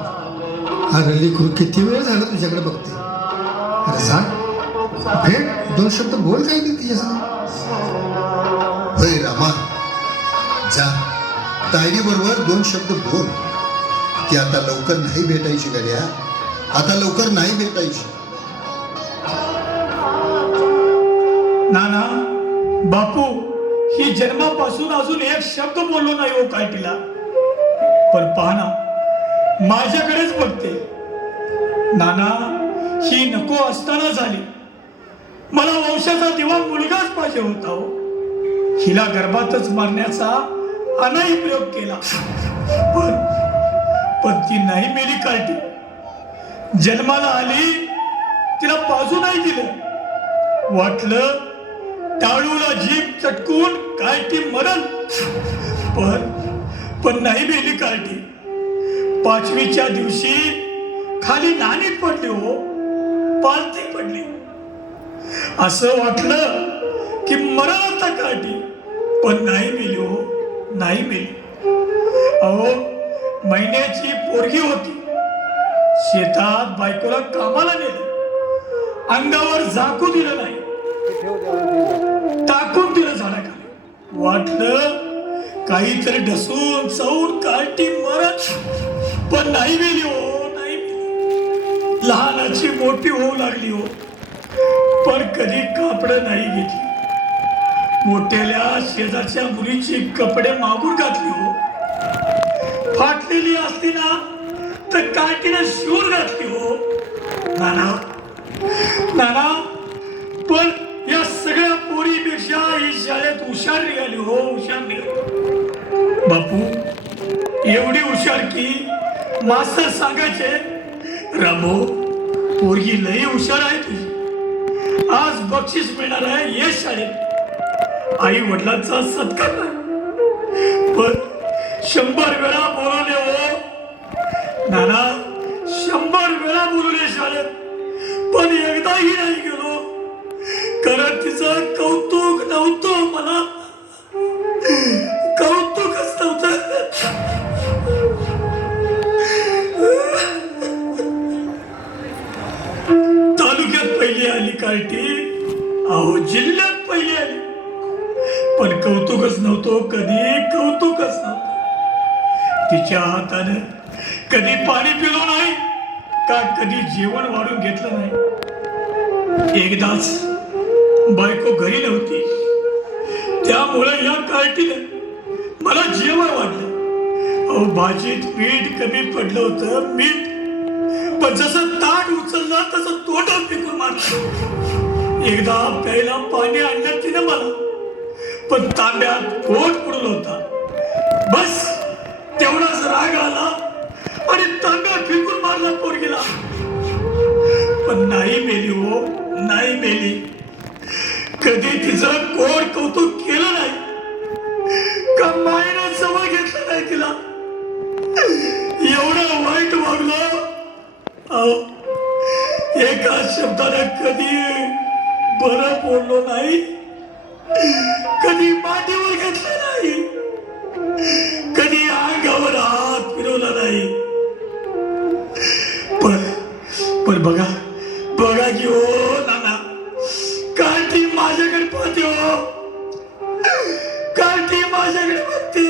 अरे लेकरू किती वेळ झालं तुझ्याकडे बघते. अरे जा भेट, 2 शब्द बोल काय नाही तिच्यासमोर. होय रामा, जा तायडी बरोबर 2 शब्द बोल. ती आता लवकर नाही भेटायची गड्या, आता लवकर नाही भेटायची. नाना, बापू, ही जन्मापासून अजून एक शब्द बोललो नाही हो काय तिला. पण पहा ना, माझ्याकडेच बघते. नाना, ही नको असताना झाली. मला वंशाचा दिवा मुलगाच पाहिजे होता हो. हिला गर्भातच मारण्याचा अनाही प्रयोग केला, पण ती नाही मेली कार्टी. जन्माला आली, तिला पाजू नाही दिलं. वाटलं टाळूला जीभ चटकून कार्टी मरण, पण नाही मेली कार्टी. 5वीच्या दिवशी खाली नाणीत पडली हो, पालती पडली. असं वाटलं की मरण आता कार्टी, पण नाही मेली हो, नाही मेली. अहो, महिन्याची पोरगी होती. शेतात बायकोला कामाला नेलं, अंगावर झाकू दिलं नाही, टाकून दिलं झाडाखाली. वाटलं काहीतरी ढसून चौन कार्टी मरत, पण नाही मेली हो, नाही मेली. लहानाची मोठी होऊ लागली हो, पण कधी कापड नाही घेतली. मोठ्याल्या शेजारच्या मुलीची कपडे मागून घातली हो. फाटलेली असती ना तर काय तिने शिवून घातली हो. नाना नाना, पण या सगळ्या पोरीपेक्षा ही शाळेत हुशार निघाली हो, हुशार निघाली. बापू एवढी हुशार की मास्तर सांगायचे, रामो पोरगी लई हुशार आहे तुझी, आज बक्षीस मिळणार आहे ये शाळेत. आई वडिलांचा सत्कार नाही, पण 100 वेळा बोलवले हो नाना, 100 वेळा बोलवले शाळेत, पण एकदाही नाही गेलो, कारण तिचं कौतुक नव्हतं. मला कौतुकच नव्हतं. तालुक्यात पहिली आली कार्टी, अहो जिल्ह्यात पहिली आली, पण कौतुकच नव्हतं, कधी कौतुकच नव्हतं. तिच्या हाताने कधी पाणी पिलो नाही का कधी जेवण वाढून घेतलं नाही. एकदाच बायको घरी नव्हती, त्यामुळे या कार्टीने मला जेवण वाढलं. अहो भाजीत मीठ कमी पडलं होतं, मीठ, पण जसं ताट उचललं तसं तोंडात फेकून मारलं. एकदा प्यायला पाणी आणलं तिने मला, पण तांब्यात पोट पडून होता. बस तेवढाच राग आला आणि तांब्या फेकून मारला पोरगीला. पण नाही मेली हो, नाही मेली. कधी तिचं कोण कौतुक केलं नाही का मायनं जवळ घेतलं नाही तिला. एवढं वाईट वागलं, एका शब्दाने कधी बरं बोललो नाही, कधी मांडीवर घेतलं नाही, कधी अंगावर हात फिरवला नाही. पण बघा बघा की हो नाना, कार्टी माझ्याकडे पाहते हो, कार्टी माझ्याकडे बघते.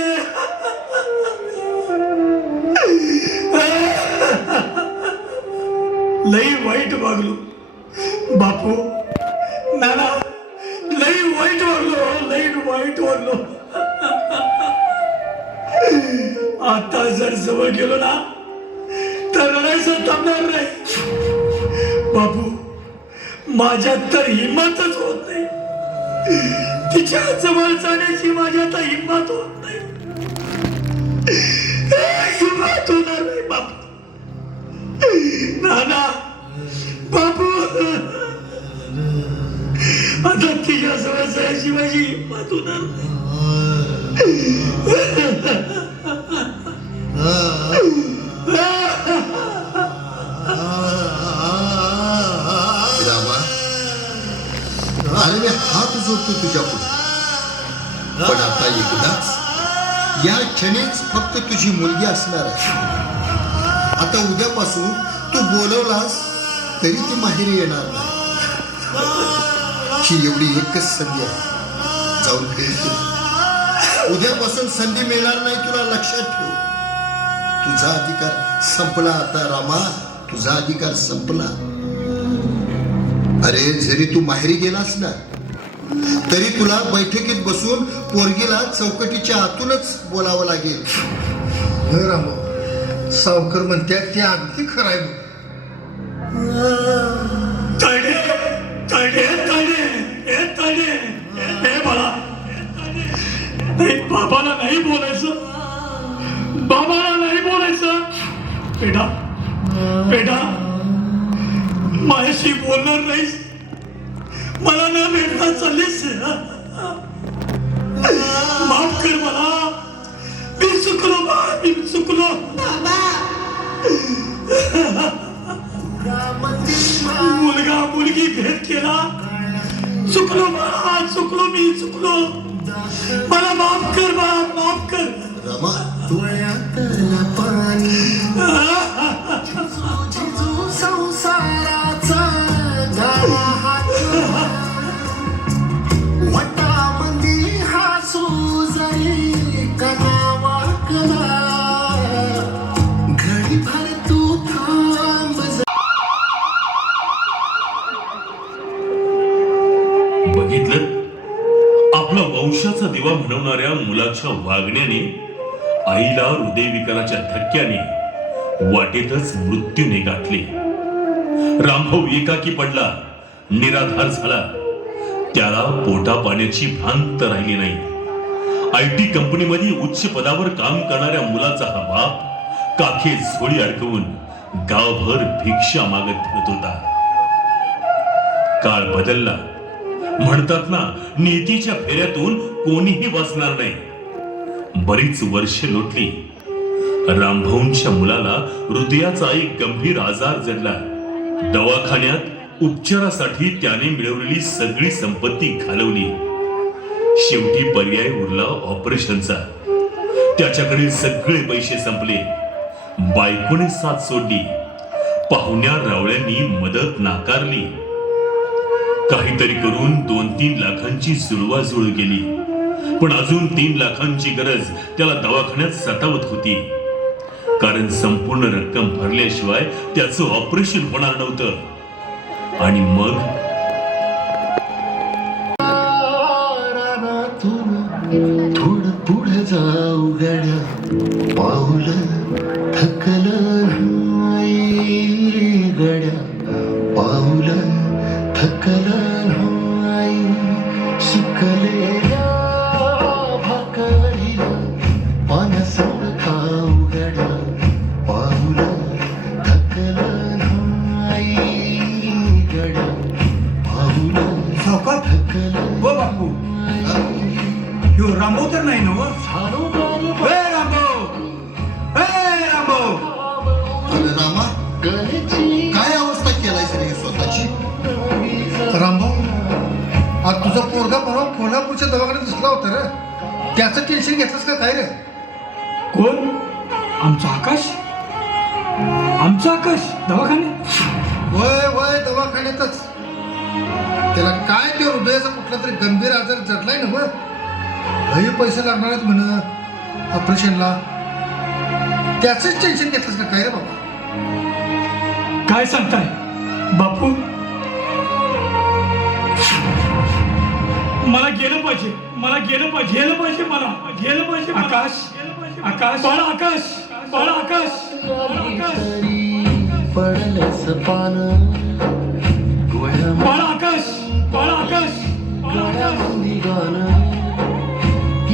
लई वाईट वागलो बापू, नाना लई वाईट वागलो, लई वाईट वागलो. आता जर जवळ गेलो ना तर रडायचं थांबणार नाही बापू. माझ्यात तर हिंमतच होत नाही, तिच्या जवळ जाण्याची माझ्यात हिंमत होत नाही, हिंमत होणार नाही बापू. नाना बापू, आता तिच्या जवळ जायची माझी हिंमत होणार नाही. रामा, अरे मी हात जोडतो तुझ्या पुढे, पण आता एकदाच या क्षणीच फक्त तुझी मुलगी असणार आहे. आता उद्यापासून तू बोलवलास तरी ती माहेरी येणार नाही. ही एवढी एकच संधी आहे, जाऊन भेट. उद्यापासून संधी मिळणार नाही, तुला लक्षात ठेव. तुझा अधिकार संपला आता रामा, तुझा अधिकार संपला. अरे जरी तू माहेरी गेलास ना तरी तुला बैठकीत बसून पोरगीला चौकटीच्या आतूनच बोलावं लागेल. रामो, सावकर म्हणतात ते अगदी खरं आहे. ताडे ताडे ताडे हे ताडे हे बाळा, नाही बाबाला नाही बोलायचं, बाबाला नाही बोलायचं. बेटा बेटा, माझ्याशी बोलणार नाहीस, मला न भेटता चाललीस. माफ कर मला, मी चुकलो बा, मी चुकलो. मुलगा मुलगी भेद केला, चुकलो बा, चुकलो, मी चुकलो. मला माफ कर बा, माफ कर. रामा तू बघितलं, आपला वंशाचा दिवा म्हणवणाऱ्या मुलाच्या वागण्याने आईला हृदयविकाराच्या धक्क्याने वाटेतच मृत्यूने गाठले. रामभाऊ एकाकी पडला, निराधार झाला. त्याला पोटा पाण्याची भान तर राहिली नाही. IT कंपनीमध्ये उच्च पदावर काम करणाऱ्या मुलाचा हा बाप काखेत झोळी अडकवून गावभर भिक्षा मागत फिरत होता. काळ बदलला. म्हणतात ना, नीतीच्या फेऱ्यातून कोणीही वाचणार नाही. बरीच वर्षे लोटली. रामभाऊंच्या मुलाला हृदयाचा एक गंभीर आजार जडला. दवाखान्यात उपचारासाठी त्याने मिळवलेली सगळी संपत्ती घालवली. शेवटी पर्याय उरला ऑपरेशनचा. त्याच्याकडे सगळे पैसे संपले. बायकोने साथ सोडली. पाहुण्या रावळ्यांनी मदत नाकारली. काहीतरी करून 2-3 लाखांची जुळवाजुळव केली. पण अजून 3 लाखांची गरज त्याला दवाखान्यात सतावत होती. कारण संपूर्ण रक्कम भरल्याशिवाय त्याचं ऑपरेशन होणार नव्हतं. आणि मग थोडं पुढे जाऊ गड्या, पाऊल थकलं नाही गड्या, पाऊल थकलं नाही. सुकलेल्या भाकरीला पाण्यासंग खाऊ गड्या, पाऊल थकलं नाही गड्या, पाऊल थकलं. हो बापू, ह्यो रामभाऊ तर नाही ना हो? ए रामभाऊ, ए रामभाऊ. अरे रामा, काय अवस्था केलाय रे स्वतःची? रामभाऊ, आज तुझा पोरगा परवा कोल्हापूरच्या दवाखान्यात दिसला होता रे. त्याचं टेन्शन घेतलंस का काय रे? कोण? आमचा आकाश? आमचा आकाश दवाखाने? वय वय दवाखान्यातच. त्याला काय ते हृदयाचा कुठला तरी गंभीर आजार जडलाय ना मग. काही पैसे लागणार आहेत म्हण ऑपरेशनला. त्याचंच टेन्शन घेतलंस का काय रे बाबा? काय सांगताय बापू? मला गेलं पाहिजे, मला गेलं पाहिजे, गेलं पाहिजे, मला गेलं पाहिजे. आकाश, आकाश, बाळा आकाश, बाळा आकाश, पडलंच पान बाळा आकाश, बाळा आकाश, बाळा आकाश.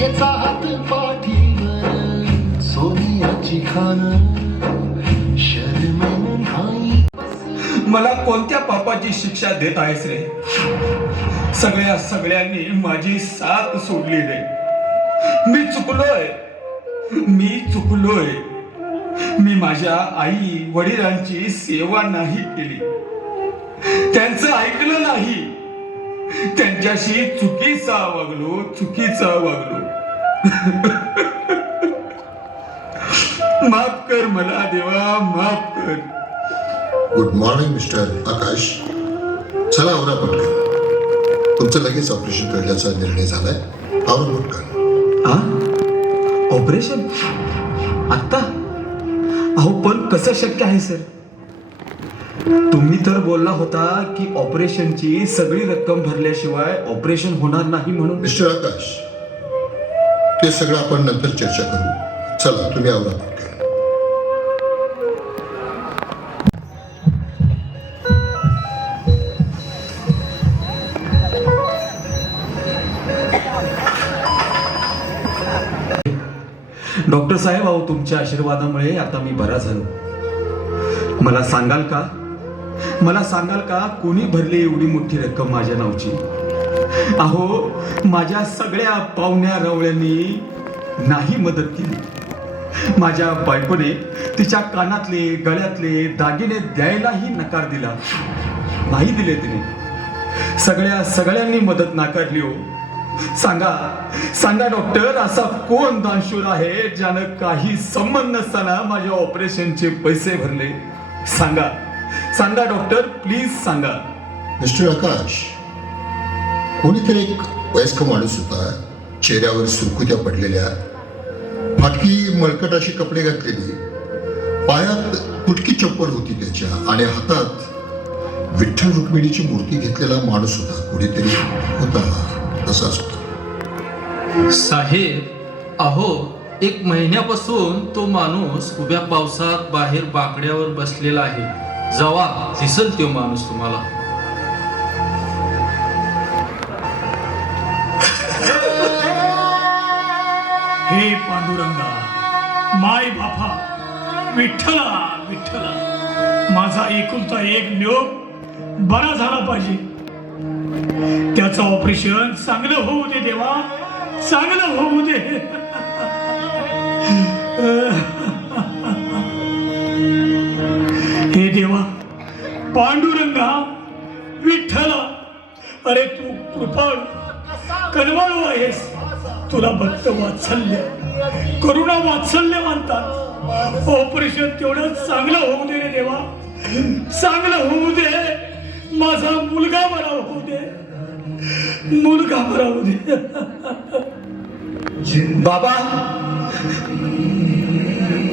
याचा हात पाठीवर सोनियाची खान शर्मेन नाही. मला कोणत्या पापाची शिक्षा देत आहेस रे? सगळ्यांनी माझी साथ सोडली रे. मी चुकलोय, मी चुकलोय. मी माझ्या आई वडिलांची सेवा नाही केली, त्यांचं ऐकलं नाही, त्यांच्याशी चुकीचा वागलो, चुकीचा वागलो. माफ कर मला देवा, माफ कर. गुड मॉर्निंग मिस्टर आकाश. चला आवरा पटकन. तुमचं लगेच ऑपरेशन करण्याचा निर्णय झालाय. आवरा पटकन. ऑपरेशन आता? अहो पण कसं शक्य आहे सर? तुम्ही तर बोलला होता की ऑपरेशनची सगळी रक्कम भरल्याशिवाय ऑपरेशन होणार नाही म्हणून. मिस्टर आकाश, ते सगळं आपण नंतर चर्चा करू. चला तुम्ही आवरा पटकन. डॉक्टर साहेब, अहो तुमच्या आशीर्वादामुळे आता मी बरा झालो. मला सांगाल का कोणी भरली एवढी मोठी रक्कम माझ्या नावची? अहो माझ्या सगळ्या पाहुण्या रावळ्यांनी नाही मदत केली. माझ्या बायकोने तिच्या कानातले गळ्यातले दागिने द्यायलाही नकार दिला. नाही दिले तिने. सगळ्यांनी मदत नाकारली. हो सांगा डॉक्टर, असा कोण दानशूर आहे ज्यानं काही संबंध नसताना माझ्या ऑपरेशनचे पैसे भरले? सांगा डॉक्टर, प्लीज सांगा. मिस्टर आकाश, कोणीतरी एक वयस्क माणूस होता, चेहऱ्यावर सुरकुत्या पडलेल्या, फाटकी मळकट अशी कपडे घातलेली, पायात फुटकी चप्पल होती त्याच्या, आणि हातात विठ्ठल रुक्मिणीची मूर्ती घेतलेला माणूस होता. कोणीतरी होता, तसाच होता. साहेब, अहो, 1 महिन्यापासून तो माणूस उभ्या पावसात बाहेर बाकड्यावर बसलेला आहे. जावा, दिसल तो माणूस तुम्हाला. हे पांडुरंगा, माय बापा, विठ्ठला विठ्ठला, माझा एकुलता एक नियोग बरा झाला पाहिजे. त्याचं ऑपरेशन चांगलं होऊ दे देवा, चांगलं होऊ दे. हे देवा, पांडुरंगा, विठ्ठला, अरे तू कृपाळू कनवाळू आहेस. तुला भक्त वात्सल्य, करुणा वात्सल्य म्हणतात. ऑपरेशन तेवढं चांगलं होऊ दे रे देवा, चांगलं होऊ दे. माझा मुलगा बरा होऊ दे, मुलगा बरा होऊ दे. बाबा,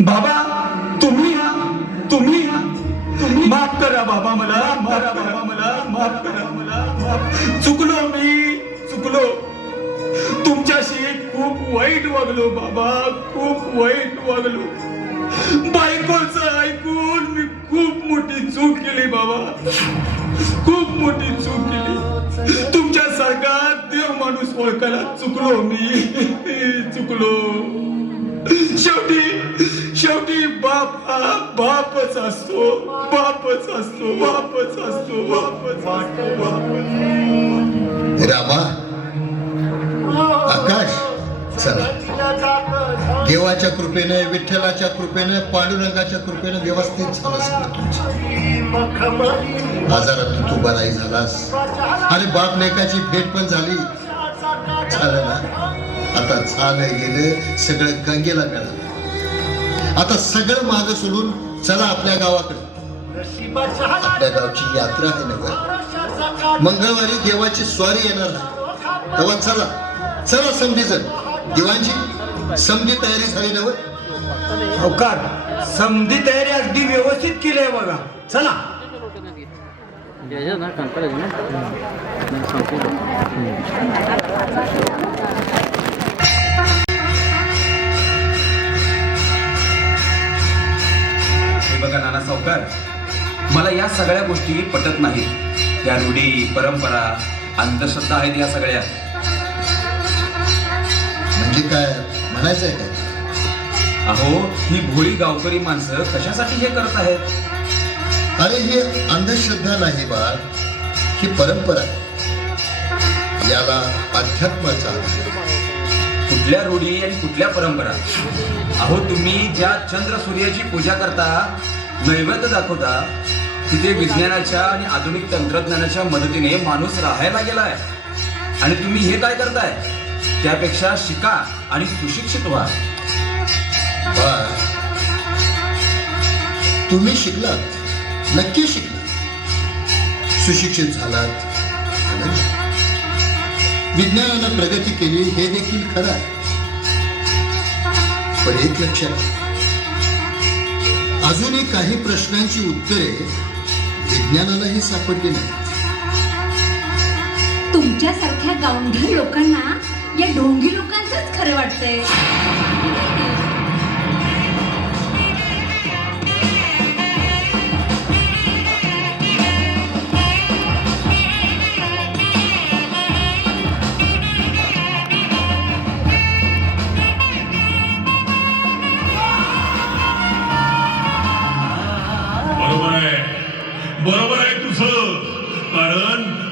बाबा, तुम्ही तुम्ही माफ करा बाबा मला, माफ करा मला, माफ करा मला. चुकलो मी, चुकलो. तुमच्याशी खूप वाईट वागलो बाबा, खूप वाईट वागलो. बायकोचं ऐकून मी खूप मोठी चूक केली बाबा, खूप मोठी चूक केली. तुमच्यासारखा देव माणूस ओळखायला चुकलो मी, चुकलो. शेवटी बाप हा बापच असतो, बापच असतो, बापच असतो, बापच असतो. रामा, आकाश, चला. देवाच्या कृपेने, विठ्ठलाच्या कृपेने, पांडुरंगाच्या कृपेने व्यवस्थित झालं सगळं तुमचं. आजारातून तू बराई झालास आणि बाप लेकाची भेट पण झाली. झालं ना, आता झालं गेलं सगळं गंगेला मिळालं. आता सगळं मागं सोडून चला आपल्या गावाकडे. आपल्या गावची यात्रा आहे नव्हे, मंगळवारी देवाची स्वारी येणार आहे. तेव्हा चला चला समधीजण. दिवाणजी, समधी तयारी झाली नव्हे? सावकार, समधी तयारी अगदी व्यवस्थित केली आहे बघा. चला. बघा नाना सावकार, मला या सगळ्या गोष्टी पटत नाहीत. या रूढी, परंपरा, अंधश्रद्धा आहेत या सगळ्या. म्हणजे काय म्हणायचंय काय? अहो, ही भोळी गावकरी माणसं कशासाठी हे करत आहेत? अरे हे अंधश्रद्धा नाही बाळ, ही परंपरा आहे. याला अध्यात्माचा कुठल्या रूढी आणि कुठल्या परंपरा? अहो, तुम्ही ज्या चंद्र सूर्याची पूजा करता, नैवेद्य दाखवता, तिथे विज्ञानाच्या आणि आधुनिक तंत्रज्ञानाच्या मदतीने माणूस राहायला गेलाय. आणि तुम्ही हे काय करताय? त्यापेक्षा शिका आणि सुशिक्षित व्हा. तुम्ही शिकलात, नक्की शिकलात, सुशिक्षित झालात, विज्ञानानं प्रगती केली हे देखील खरं आहे. पण एक लक्षात, अजूनही काही प्रश्नांची उत्तरे विज्ञानालाही सापडली नाहीत. तुमच्यासारख्या गावंढळ लोकांना या ढोंगी लोकांचंच खरं वाटतंय. बरोबर आहे तुझं.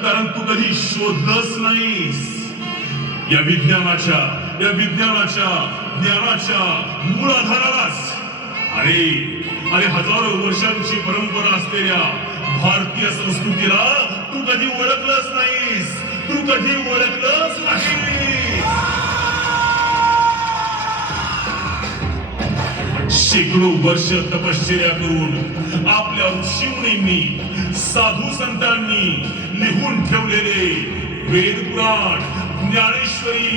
कारण तू कधी शोधलंच नाहीस. या विज्ञानाच्या ज्ञानाच्या मूळ आधारालाच. अरे हजारो वर्षांची परंपरा असलेल्या भारतीय संस्कृतीला तू कधी ओळखलंच नाहीस. तू कधी ओळखलंच नाहीस. शेकडो वर्ष तपश्चर्या करून आपल्या ऋषीमुनींनी, साधू संतांनी लिहून ठेवलेले वेद पुराण, ज्ञानेश्वरी,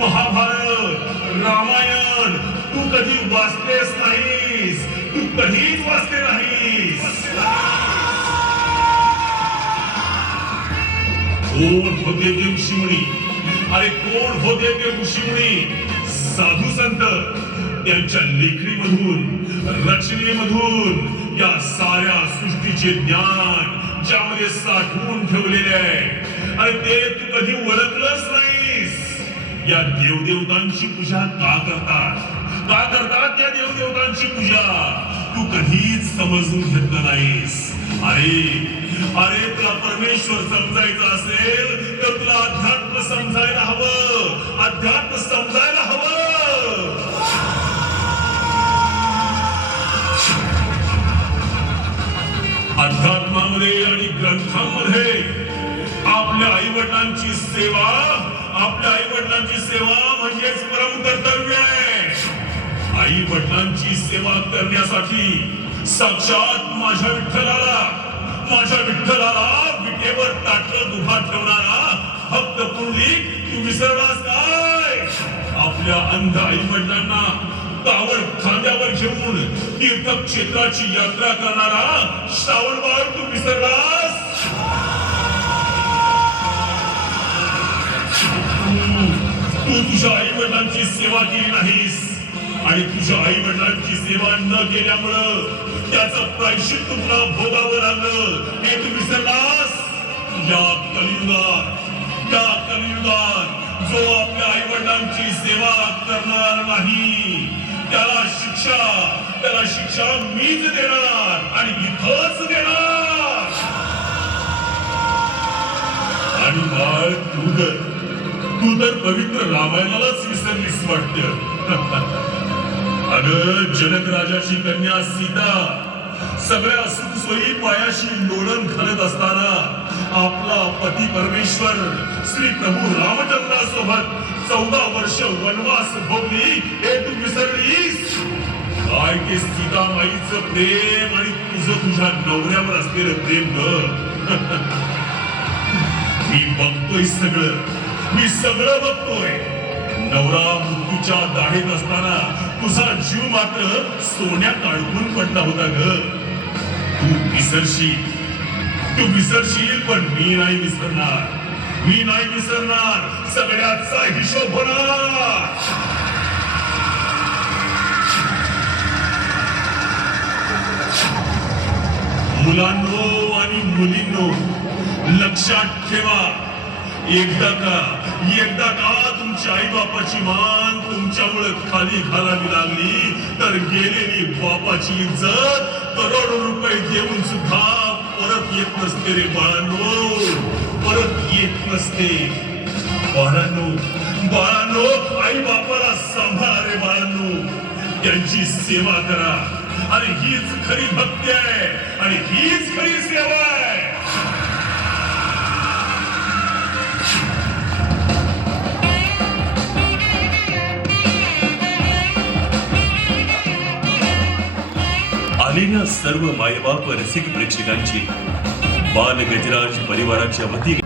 महाभारत, रामायण तू कधी वाचलेस नाहीस. तू कधीच वाचले नाहीस. कोण होते ते ऋषीमुनी? अरे कोण होते ते ऋषीमुनी साधू संत त्यांच्या लेखणीमधून रचनेमधून या साऱ्या सृष्टीचे ज्ञान ज्यामध्ये साठवून ठेवलेले आहे आणि ते तू कधी ओळखलंच नाहीस. या देवदेवतांची पूजा का करतात त्या देवदेवतांची पूजा तू कधीच समजून घेतलं नाहीस. अरे तुला परमेश्वर समजायचं असेल तर तुला अध्यात्म समजायला हवं. अध्यात्मामध्ये आणि ग्रंथांमध्ये आपल्या आई वडिलांची सेवा म्हणजेच परम कर्तव्य आहे. आई वडिलांची सेवा करण्यासाठी साक्षात माझ्या विठ्ठलाला विटेवर ताटलं उभा ठेवणारा भक्त पुंडलिक तू विसरलास काय? आपल्या अंध आई वडिलांना कावड खांद्यावर घेऊन तीर्थक्षेत्राची यात्रा करणारा श्रावण बाळ तू विसरलास? तू तुझ्या आई वडिलांची सेवा केली नाहीस आणि तुझ्या आई वडिलांची सेवा न केल्यामुळं त्याचं प्रायश्चित्त तुला भोगावं लागलं हे तू विसरलास? या कलियुगात जो आपल्या आई वडिलांची सेवा करणार नाही त्याला शिक्षा मीच देणार आणि इथंच देणार. आणि बाळ तू तर पवित्र रामायणालाच विसरलीस वाटतं. अगं जनक राजाची कन्या सीता सगळ्या सुखसोयी पायाशी लोळण घालत असताना आपला पती परमेश्वर श्री प्रभू रामचंद्रासोबत 14 वर्ष वनवास भोगली हे तू विसरलीस? काय ते सीता माईचं प्रेम आणि तुझं तुझ्या नवऱ्यावर असलेलं प्रेम ग. मी सगळं बघतोय. नवरा मृत्यूच्या दाढेत असताना तुझा जीव मात्र सोन्यात अडकून पडला होता ग. तू विसरशील पण मी नाही विसरणार. सगळ्याचा हिशोब होणार. मुलांनो आणि मुलींनो लक्षात ठेवा, एकदा का तुमच्या आई बापाची मान तुमच्यामुळे खाली घालावी लागली तर गेलेली बापाची इज्जत करोडो रुपये देऊन सुद्धा परत येत नसते रे बाळांनो, परत येत नसते. बाळांनो आई बापाला सांभाळा रे बाळांनो, त्यांची सेवा करा. आणि हीच खरी भक्ती आहे आणि हीच खरी सेवा आहे. आलेल्या सर्व मायबाप रसिक प्रेक्षकांची बाल गजराज परिवाराच्या वतीने